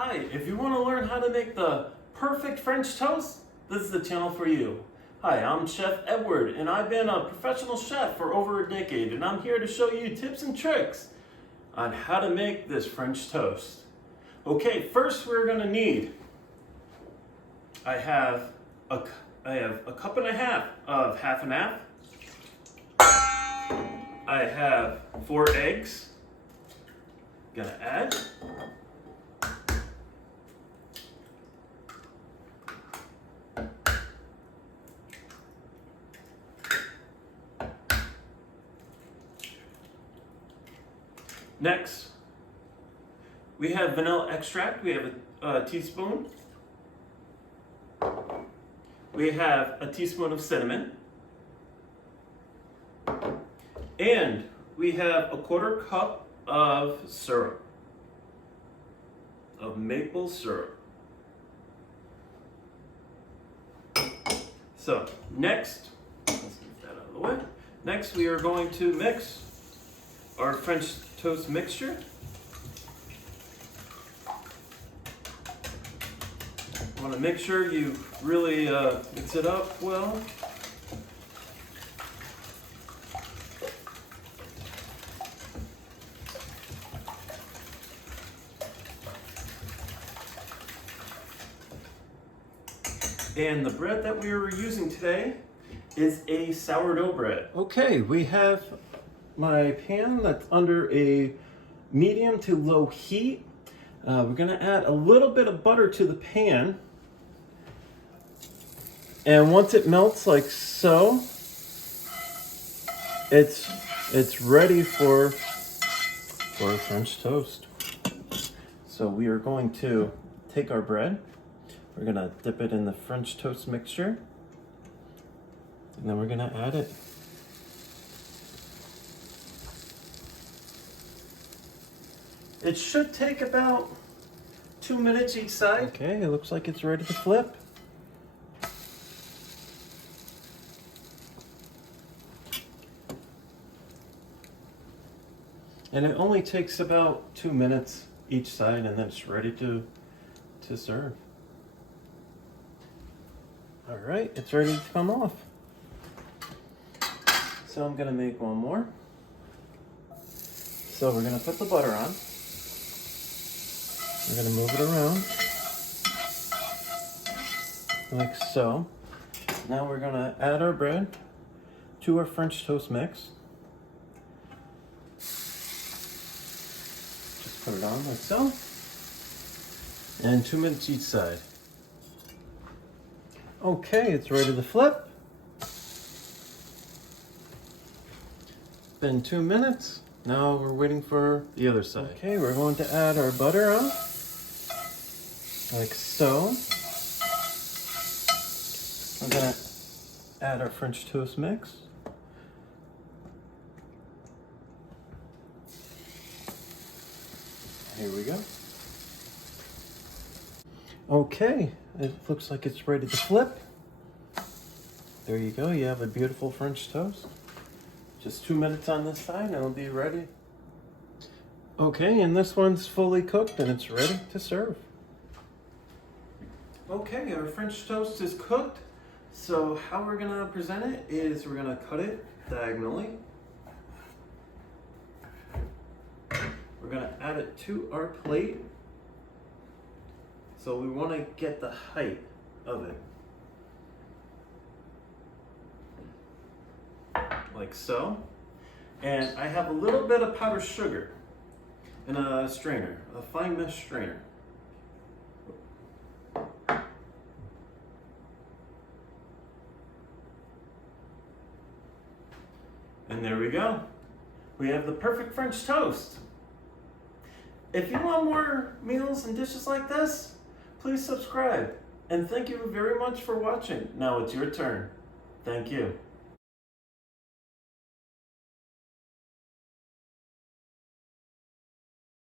Hi, if you want to learn how to make the perfect French toast, this is the channel for you. Hi, I'm Chef Edward, and I've been a professional chef for over a decade, and I'm here to show you tips and tricks on how to make this French toast. Okay, first we're going to need, I have a cup and a half of half and half. I have 4 eggs. Gonna add. Next, we have vanilla extract. We have a teaspoon. We have a teaspoon of cinnamon. And we have a 1/4 cup of syrup, of maple syrup. So next, let's get that out of the way. Next, we are going to mix our French toast mixture. You want to make sure you really mix it up well. And the bread that we are using today is a sourdough bread. Okay, we have my pan that's under a medium to low heat. We're gonna add a little bit of butter to the pan. And once it melts like so, it's ready for French toast. So we are going to take our bread. We're gonna dip it in the French toast mixture, and then we're gonna add it. It should take about 2 minutes each side. Okay, it looks like it's ready to flip. And it only takes about 2 minutes each side, and then it's ready to serve. All right, it's ready to come off. So I'm gonna make one more. So we're gonna put the butter on. We're gonna move it around, like so. Now we're gonna add our bread to our French toast mix. Just put it on like so. And 2 minutes each side. Okay, it's ready to flip. Been 2 minutes. Now we're waiting for the other side. Okay, we're going to add our butter on, like so. We're gonna add our French toast mix. Here we go. Okay, it looks like it's ready to flip. There you go, you have a beautiful French toast. Just 2 minutes on this side and it'll be ready. Okay, and this one's fully cooked and it's ready to serve. Okay, our French toast is cooked. So how we're gonna present it is we're gonna cut it diagonally. We're gonna add it to our plate. So we want to get the height of it. Like so. And I have a little bit of powdered sugar in a strainer, a fine mesh strainer. And there we go. We have the perfect French toast. If you want more meals and dishes like this, please subscribe, and thank you very much for watching. Now it's your turn. Thank you.